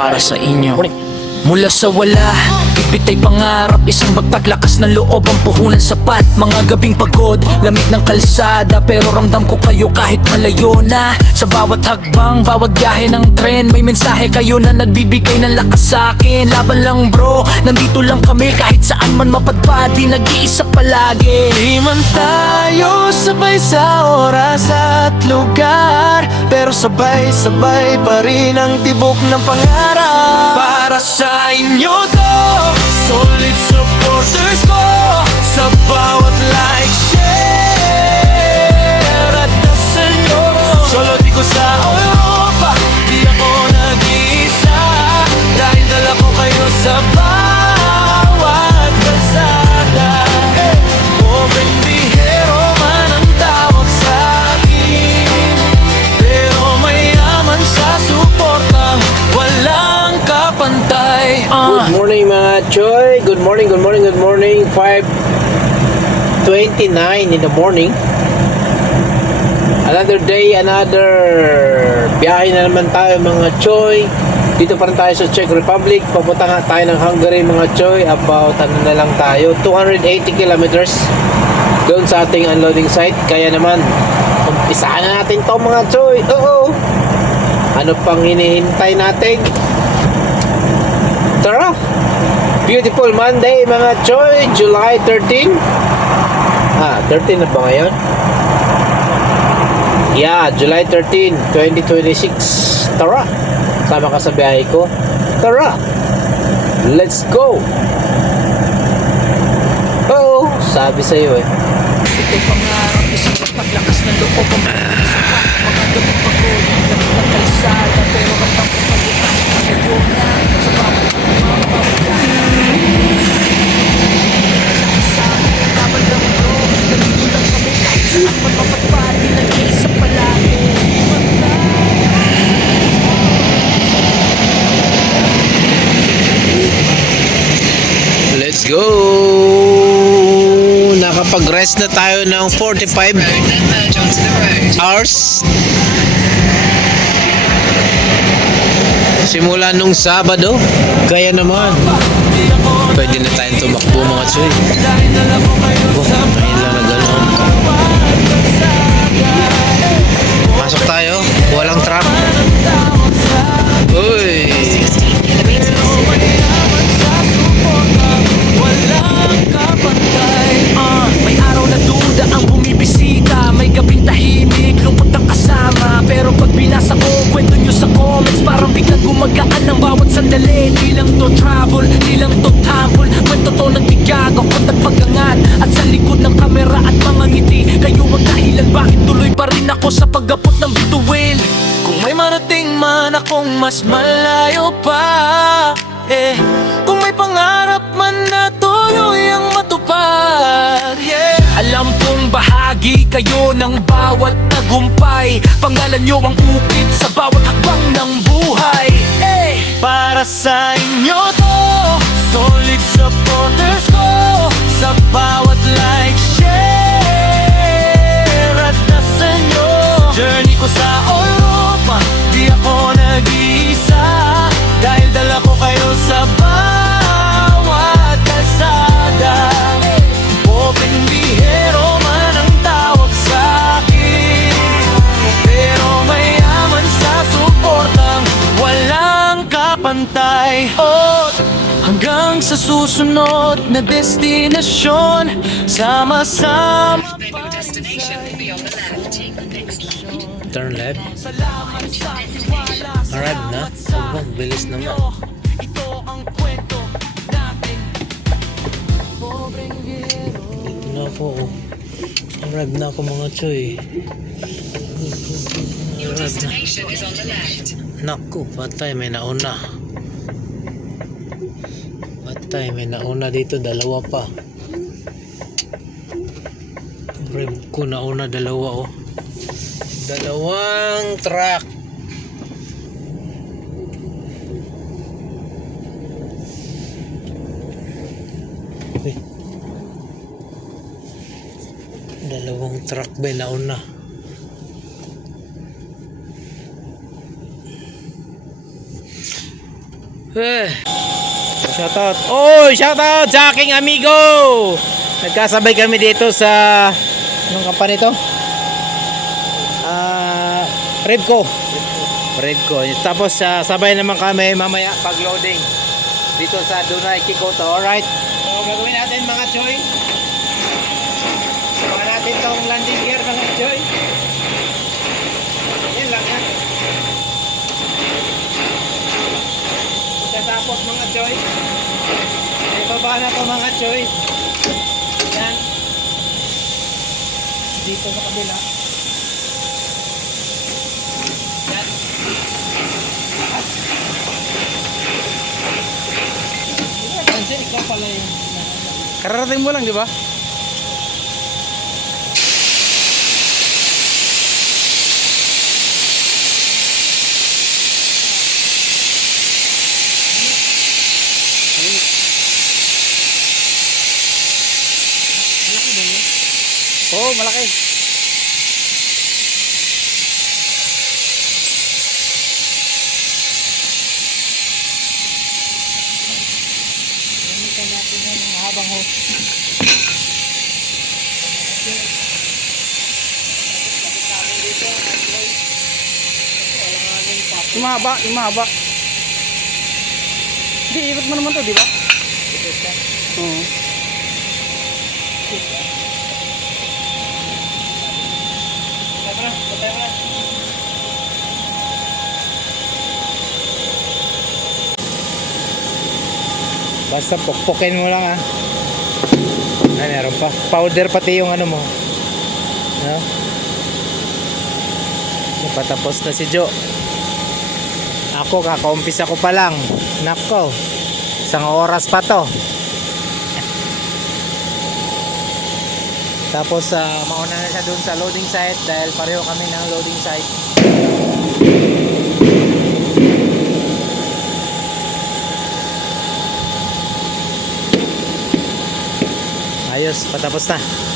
para sa inyo. Mula sa wala, bitay pangarap, isang magpaglakas ng loob ang puhunan sapat. Mga gabing pagod, lamig ng kalsada, pero ramdam ko kayo kahit malayo na. Sa bawat hakbang, bawat biyahe ng tren, may mensahe kayo na nagbibigay ng lakas sa akin. Laban lang bro, nandito lang kami kahit saan man mapadpad, di nag-iisa palagi. Di man tayo sabay sa oras at lugar, pero sabay-sabay pa rin ang tibok ng pangarap. Para sa inyo to, solid supporters ko, sa bawat like, share at dasal nyo. Solo di ko sa Europa, di ako nag-iisa, dahil dala ko kayo sa bawat kalsada. Pobreng bihero man ang tawag sa akin, pero mayaman sa suportang walang kapantay. Good morning mga Choy. Good morning, good morning, good morning. 5:29 in the morning. Another day, another biyahe na naman tayo mga Choy. Dito pa rin tayo sa Czech Republic. Papunta nga tayo ng Hungary mga Choy. About ano na lang tayo, 280 kilometers doon sa ating unloading site. Kaya naman, umpisahan na natin to mga Choy. Oo. Ano pang hinihintay natin? Tara! Beautiful Monday mga Choy, July 13. 13 na ba ngayon? Yeah, July 13, 2026. Tara! Sama ka sa biyahe ko. Tara! Let's go! Oo, sabi sa'yo eh. Bitay pangarap, isang magpaglakas ng loob ang puhunan sapat. Mga gabing pagod, lamig ng kalsada, pero ramdam ko kayo kahit malayo na. Sa bawat hakbang, bawat biyahe ng tren, sa akin, laban lang bro, nandito lang kami kahit saan man mapadpad, di nag-iisa palagi. Let's go! Nakapag-rest na tayo ng 45 hours. Simula nung Sabado. Kaya naman, pwede na tayong tumakbo mga Choy. Ngayon lang na gano'n. Pasok tayo. Walang trap. Uy! May araw na duda ang bumibisita, may gabing tahimik, lungkot ang kasama. Pero pag binasa ko, kwento nyo sa comments, parang biglang gumagaan ng bawat sandali. Di lang to travel, di lang to tample, kwento to nagbigag ako at pag-angat. At sa likod ng kamera at mga ngiti, kayo ang dahilan bakit tuloy pa rin ako sa pag-abot ng bituin. Kung may marating man akong mas malayo pa, kung may pangarap man na tuloy ang matupad, alam kong bahagi kayo ng bawat tagumpay. Pangalan nyo ang ukit sa bawat hakbang ng buhay. Para sa inyo to, solid supporters ko, sa bawat like, share at nasa nyo. Journey ko sa Europa, di ako nag-iisa, dahil dala ko kayo sa bawat kalsada. Pobreng bihero man ang tawag sa akin, pero mayaman sa suportang walang kapantay. Hanggang sa susunod na destinasyon, sama-sama pa rin sa Turn left. salamat sa tiwala sa Arrive na? bawat sa Bilis naman. inyo. Ito ang kwento natin. Pobreng bihero. Dito na ako. Arrive na ako mga Choy. Arrive na. Naku, patay, may nauna. Patay, may nauna dito, dalawa pa. Arrive ko, nauna, dalawa oh. Dalawang truck. Dalawang truck ba nauna. Shoutout. Oh, shoutout sa aking amigo. Nagkasabay kami dito sa anong company to? Redco. Redco. Tapos sabay naman kami mamaya pag loading dito sa Dunay Kikoto. Alright. So gagawin natin mga choy. Gawa natin tong landing gear mga choy. Yan lang yan. Tapos mga choy, may baba na to mga choy. Yan. Dito sa kabila. Yan. Pansin, ikaw pala yung Kararating mo lang, di ba? Oo, malaki. gamitan natin ng mahabang hose. Yung mahaba, yung mahaba. Hindi, ikot mo naman to, di ba? Oo. Basta pukpukin mo lang Ay, meron pa. Powder pati yung ano mo. No? Patapos na si Joe. Ako, kakaumpisa ko pa lang. Nako. Isang oras pa to. Tapos, mauna na siya dun sa loading site dahil pareho kami ng loading site. Ayos, patapos na.